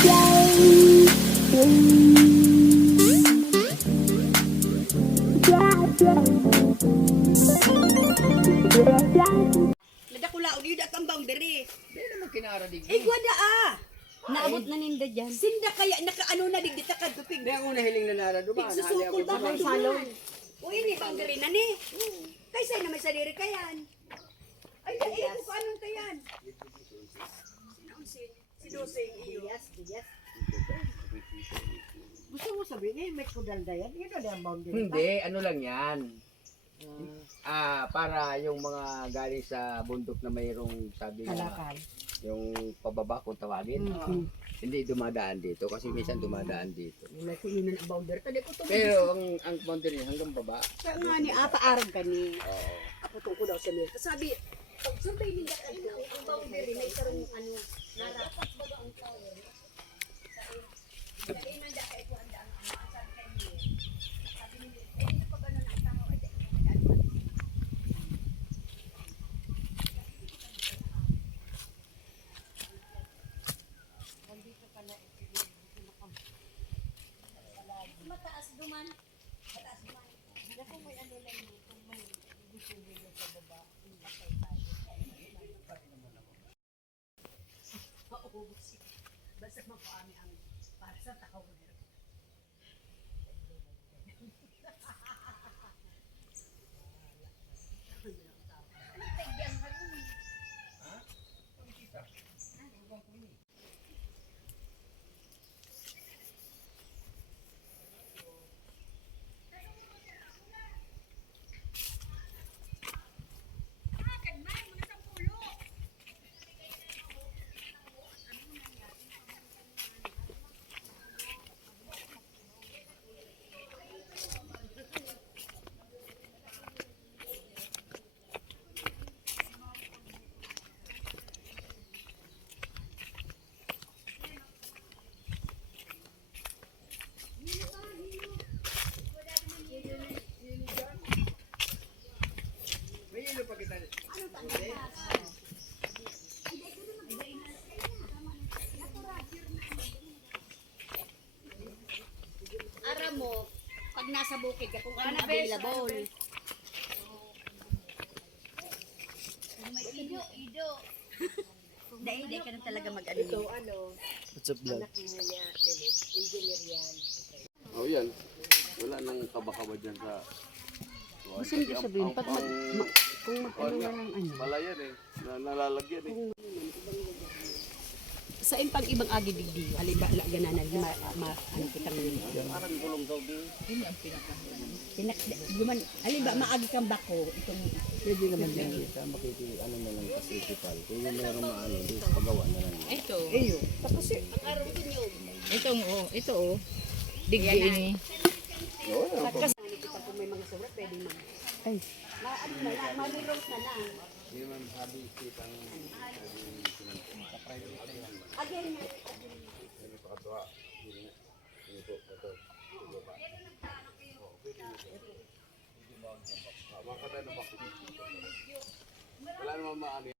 Nadakulaon yun at ang boundary. Hindi naman kinara digdi. Eh, gwada ah! Naabot na ninda dyan. Sinda kaya nakaano na digdita ka dupig. Hindi ako nahiling na nara dumaan. Susukol ba kang salon? O ini, boundary na ni. Kaysa na may sarili kayan. Ay, dahil ko anong tayan. Si Doseng iyo. Gusto mo sabihin, may kudalda yan? Yun na ang boundary. Hindi, ano lang yan. Para yung mga galing sa bundok na mayroong sabi nga, Kalakal. yung pababa kung tawagin. Hindi dumadaan dito kasi minsan dumadaan dito. Wala ko yun ang boundary. Tadi ko Pero ang boundary hanggang baba. sa nga ni paarag ka ni. Aputong ko daw sa milk. Sabi, pag survey nila ang boundary may karong ano, narapat ba ang tower? Sa iman da kay kuan da ang asan kay ni. Sabi nila, ito pa ganun ang tao ay mataas duman. Mataas duman. Hindi ko may ano lang dito, may gusto nila sa baba. Patay tayo. Basta mapaami ang para sa tao. May ilo pa kita. Ara mo, pag nasa bukid ka kung ano available. May ido. Dahil ka na talaga mag-ano. Ito, ano, What's up, vlog? anak niya, Philip, engineer yan. Oh, yan. Wala nang kabakaba dyan sa... Gusto nyo sabihin, pag kung mag-ano nga ng ano. Pala yan eh. Nalalagyan eh. Sa impang ibang agi digdi, halimbawa gananan ano kitang Parang gulong daw din. halimbawa maagi kang bako itong Pwede naman din dito. Ano na lang kasi ipipal. Kung yung mayroong maano, dito pagawa na lang. Ito. iyo. Tapos araw din yun. Ito oh. Digdi ini. Kasi kung may mga sobra pwede man. Ay. Ano na lang, malirong na lang. Hindi man sabi kitang... Again nga. Ano pa katuwa? Hindi po. Ito. Wala naman maano.